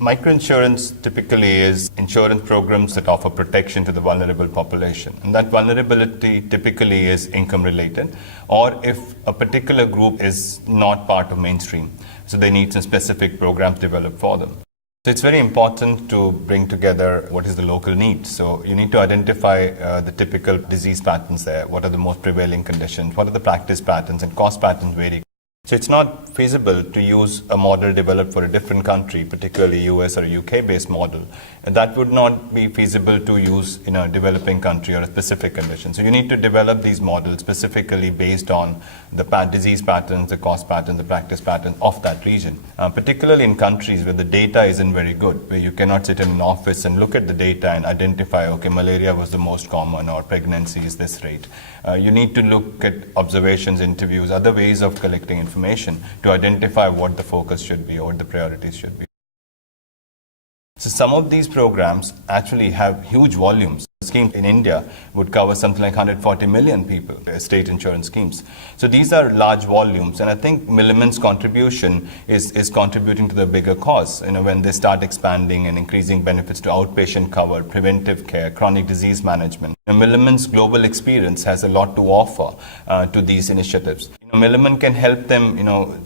Microinsurance typically is insurance programs that offer protection to the vulnerable population. And that vulnerability typically is income related, or if a particular group is not part of mainstream. So they need some specific programs developed for them. So it's very important to bring together what is the local need. So you need to identify the typical disease patterns there. What are the most prevailing conditions? What are the practice patterns and cost patterns vary? So it's not feasible to use a model developed for a different country, particularly US or a UK-based model. And that would not be feasible to use in a developing country or a specific condition. So you need to develop these models specifically based on the disease patterns, the cost patterns, the practice patterns of that region. Particularly in countries where the data isn't very good, where you cannot sit in an office and look at the data and identify, okay, malaria was the most common or pregnancy is this rate. You need to look at observations, interviews, other ways of collecting information to identify what the focus should be or what the priorities should be. So some of these programs actually have huge volumes. The scheme in India would cover something like 140 million people, state insurance schemes. So these are large volumes, and I think Milliman's contribution is contributing to the bigger cause. When they start expanding and increasing benefits to outpatient cover, preventive care, chronic disease management. Milliman's global experience has a lot to offer to these initiatives. Milliman can help them,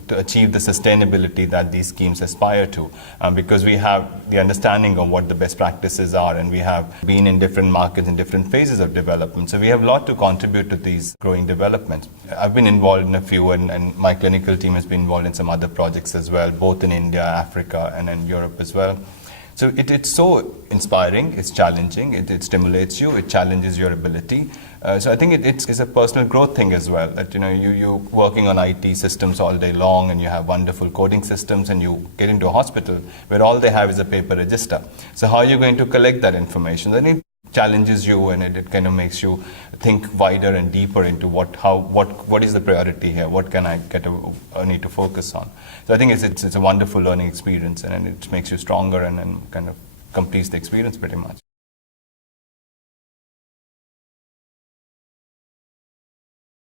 to achieve the sustainability that these schemes aspire to, because we have the understanding of what the best practices are, and we have been in different markets in different phases of development. So we have a lot to contribute to these growing developments. I've been involved in a few, and my clinical team has been involved in some other projects as well, both in India, Africa, and in Europe as well. So it's so inspiring, it's challenging, it stimulates you, it challenges your ability. So I think it's a personal growth thing as well, that you're working on IT systems all day long and you have wonderful coding systems, and you get into a hospital where all they have is a paper register. So how are you going to collect that information? Then it challenges you, and it kind of makes you think wider and deeper into what is the priority here, what can I need to focus on. So I think it's a wonderful learning experience, and it makes you stronger and kind of completes the experience pretty much.